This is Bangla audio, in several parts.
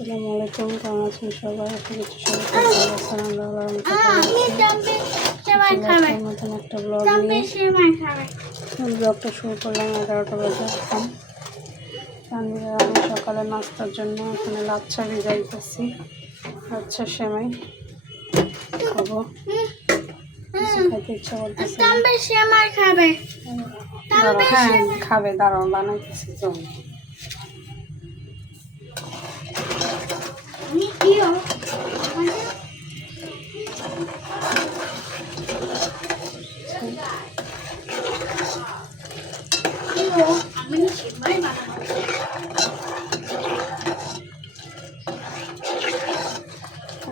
আসসালামু আলাইকুম কেমন আছেন সবাই? মতন একটা ব্লগ নিয়ে ব্লগটা শুরু করলাম এগারোটা বাজে তানভীরের আমি সকালে নাস্তার জন্য এখানে লাচ্ছা ভিজাইতেছি লাচ্ছা সেমাই খাব। খাইতে ইচ্ছা করতেছে হ্যাঁ খাবে দাঁড়াও বানাইতেছি তো আমি কিও কিও আমি সেমাই বানাবো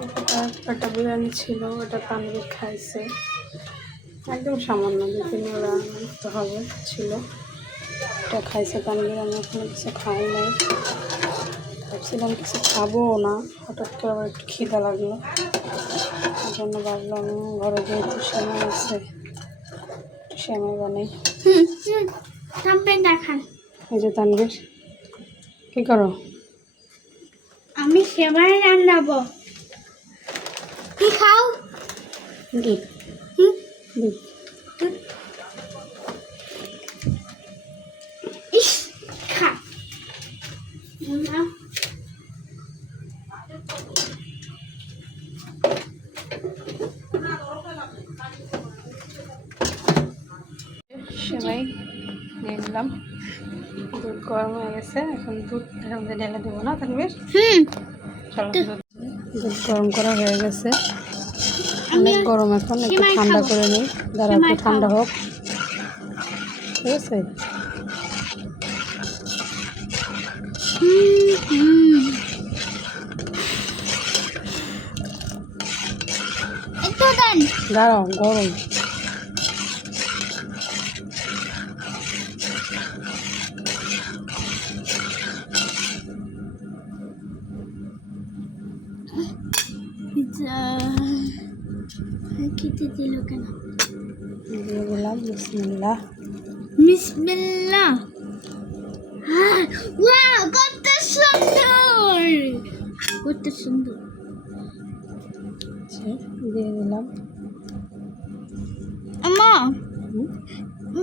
এটা একটা বিরিয়ানি ছিল ওটা তানভীর খাইছে। একদম সামান্য দু তিন তো হবে ছিল। এটা খাইছে তানভীর আমি এখনও কিছু খাই নাই। ভাবছিলাম কিছু খাব না হঠাৎ করে আবার একটু খিদা লাগল। ওই জন্য ভাবলাম ঘরে যেহেতু সেমাই আছে সেমাই বানাই। এই যে তানভীর কী করো? আমি সেমাই রান্নাবো। কি খাও? দুধ দুধ ইস খা। না। সেমাই দিয়ে দিলাম দুধ গরম হয়ে গেছে এখন দুধ ঢেলে দেবো না তানভীর হুম। চলো গরম করা হয়ে গেছে। অনেক গরম এখন একটু ঠান্ডা করে নিই। দাঁড়া একটু ঠান্ডা হোক। ঠিক আছে? দাঁড়াও গরম। খেতে দিল কেন? দিয়ে দিলাম বিসমিল্লাহ। বিসমিল্লাহ? ওয়াও কত সুন্দর! কত সুন্দর। আচ্ছা, দিয়ে দিলাম। আম্মা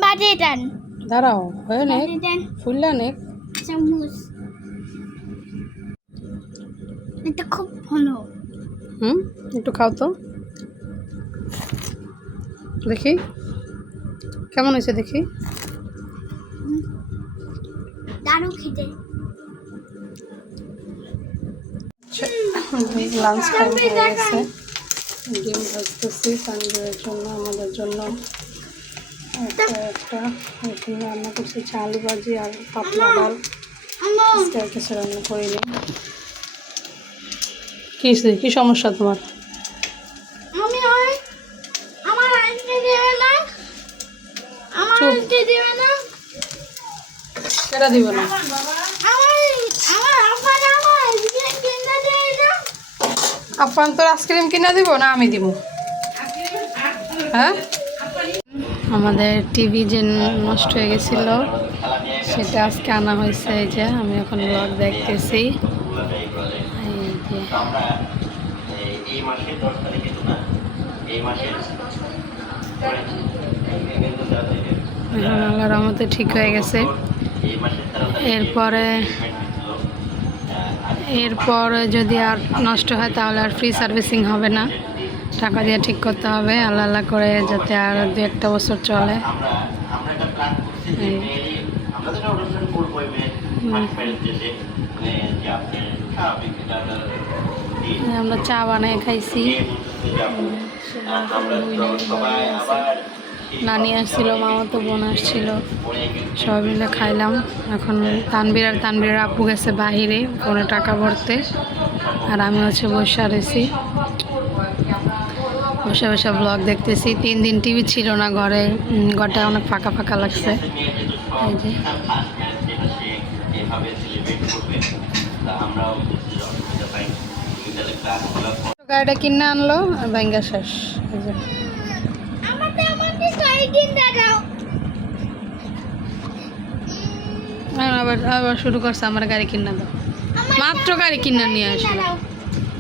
বাজে দেন। দাঁড়াও হয়ে নে ফুললা নেক। চামচ। এটা খুব ভালো। হুম? একটু খাও তো। দেখি। কেমন হয়েছে দেখি? দারু খেতে। লাঞ্চ টাইম হয়ে গেছে। ডিম ভাজতেছি তানভীরের জন্য আমাদের জন্য। একটা একটা। রান্না করছি চালু ভাজি আর পাতলা ডাল। আজকে আর কিছু রান্না করিনি। কি? কি সমস্যা তোমার? আমি আর আমার আনতে দেবে না। আমার চুপ। আনতে দেবে না। কেটা দিব না? আমার আমার আপা আমার আইসক্রিম কিনে দেয় না। আপান তোর আইসক্রিম কিনা দিব না আমি দিব? হ্যাঁ? আমাদের টিভি যে নষ্ট হয়ে গেছিল সেটা আজকে আনা হয়েছে এই যে আমি এখন ব্লগ দেখতেছি। আমরা এই- মাসের দশ তারিখে তো না এই এখন আল্লাহর রহমতে ঠিক হয়ে গেছে। এরপরে এরপরে যদি আর নষ্ট হয় তাহলে আর ফ্রি সার্ভিসিং হবে না। টাকা দিয়ে ঠিক করতে হবে আল্লাহ আল্লাহ করে যাতে আর দু একটা বছর চলে। আমরা আমরা একটা প্ল্যান করছি যে এই। মেয়েরই আমরা চা বানিয়ে খাইছি। নানি আসছিল মামাতো বোন আসছিল। সবাই মিলে খাইলাম। এখন তানবির আর তানবীরের আপু গেছে বাহিরে কোনো টাকা ভরতে। আর আমি হচ্ছে বসে রয়েছি বসে বসে ব্লগ দেখতেছি। তিন দিন টিভি ছিল না ঘরে। ঘরটা অনেক ফাঁকা ফাঁকা লাগছে। এই যে। গাড়িটা কিনে আনলো আর ব্যাঙ্গা শেষ। আবার আবার শুরু করছে আমার গাড়ি কিনা দাও। মাত্র গাড়ি কিনে নিয়ে আসলো।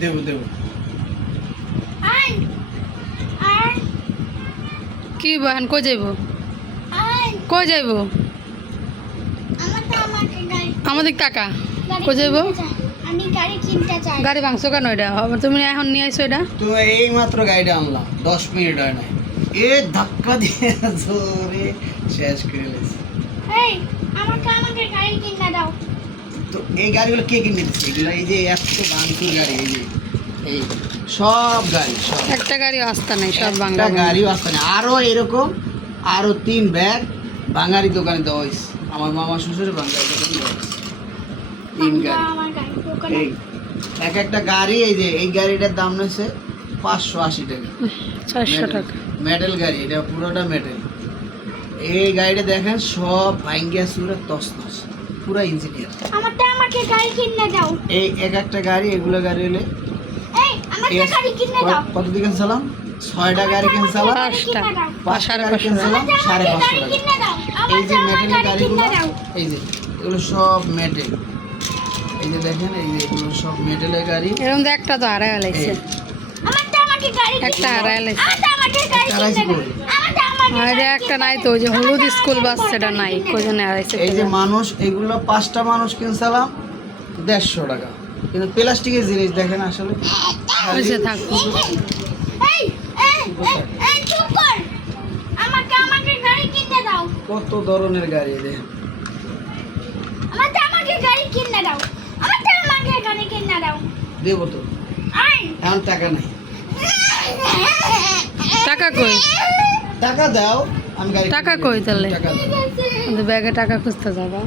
দেবো দেবো। কি বাহান কই যাইব? কই যাইব? আমাদের টাকা কই যাইব। আমি গাড়ি কিনতে চাই। গাড়ি ভাঙছো কেন এটা? তুমি এখন নিয়ে আসো এটা? তো এই মাত্র গাড়িটা আনলাম দশ মিনিট হয় নাই। এ ধাক্কা দিয়ে জোরে শেষ করে লেছে এই আমাকে আমাকে গাড়ি কিনে দাও। তো এই গাড়িগুলো কে কিনে দিচ্ছে? এগুলো এই যে এত ভাঙচুর গাড়ি এই যে এই সব গাড়ি সব। একটা গাড়ি আসতে নাই সব বাংলা গাড়িও আসতে না আরও এরকম আরও তিন ব্যাগ বাঙালি দোকানে দেওয়া হয়েছে। আমার মামা শ্বশুর বাঙালি দোকানে দেওয়া হয়েছে। তিন গাড়ি দোকানে? এক একটা গাড়ি এই যে এই গাড়িটার দাম নিয়েছে পাঁচশো আশি টাকা। চারশো টাকা। মেটাল গাড়ি এটা পুরোটা মেটাল এই গাড়িটা দেখেন সব ভাঙ্গিয়া সুরে তসনস পুরো ইঞ্জিনিয়ার আমাকে আমাকে গাড়ি কিনে দাও। এই এক একটা গাড়ি এগুলো গাড়ি হলে এই আমাকে গাড়ি কিনে দাও। কত দিকে চালাম ছয়টা গাড়ি কিনছিলাম। পাঁচটা গাড়ি কিনছিলাম সাড়ে পাঁচশো টাকা। এই যে মেটেলের গাড়ি কিনে গাড়িগুলো দাও। এই যে এগুলো সব মেটেল এই যে দেখেন এই যে এগুলো সব মেটেলের গাড়ি। এরকম তো একটা তো হারাই লাগছে। একটা একটা গাড়ি নাই তো ওই যে হলুদ স্কুল বাস সেটা নাই কোজনে এই যে মানুষ এগুলো পাঁচটা মানুষ কিনছিলাম দেড়শো টাকা। কিন্তু প্লাস্টিকের জিনিস দেখেন আসলে। বুঝে থাক। এই এই এই, এই চুপ কর আমাকে আমাকে গাড়ি কিনে দাও কত ধরনের গাড়ি দেখেন। আমাকে আমাকে গাড়ি কিনে দাও। আমাকে দাও। দেবো তো। এখন টাকা নাই। টাকা কই? টাকা দাও আমি গাড়ি টাকা কই তাহলে? টাকা ব্যাগে টাকা খুঁজতে যাবা।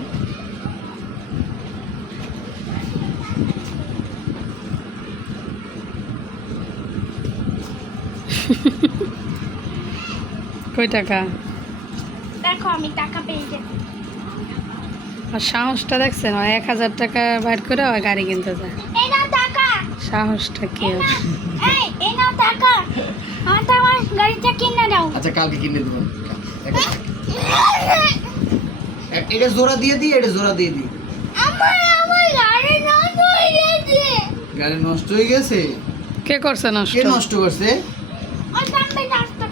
কই টাকা? দেখো আমি টাকা পেয়ে গেছি। আর সাহসটা দেখছেন এক হাজার টাকা বাইর করে ওই গাড়ি কিনতে যায়। এই নাও টাকা। সাহসটা কি আচ্ছা কালকে কিনে দেবো। এ- এটা জোড়া দিয়ে দিই এটা জোড়া দিয়ে দিই। আমার আমার গাড়ি নষ্ট হয়ে গেছে। গাড়ি নষ্ট হয়ে গেছে? কে করছে নষ্ট? কে নষ্ট করছে ওই দামটা নষ্ট করছে তা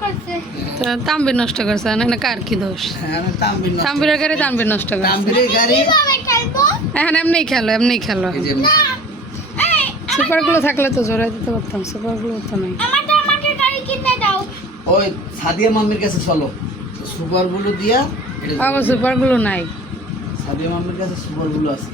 তাম্বির নষ্ট করছে না না কার কি দোষ? হ্যাঁ আমি তাম্বির নষ্ট তাম্বিরের গাড়ি তাম্বির নষ্ট করছে। এখন এমনি খেলো এমনি খেলো। সুপারগুলো থাকলে তো জোরে দিতে পারতাম সুপারগুলো তো নাই। ওই সাদিয়া মাম্মির কাছে চলো। সুপারগুলো দিয়া আবার সুপারগুলো নাই। সাদিয়া মাম্মির কাছে সুপারগুলো আছে।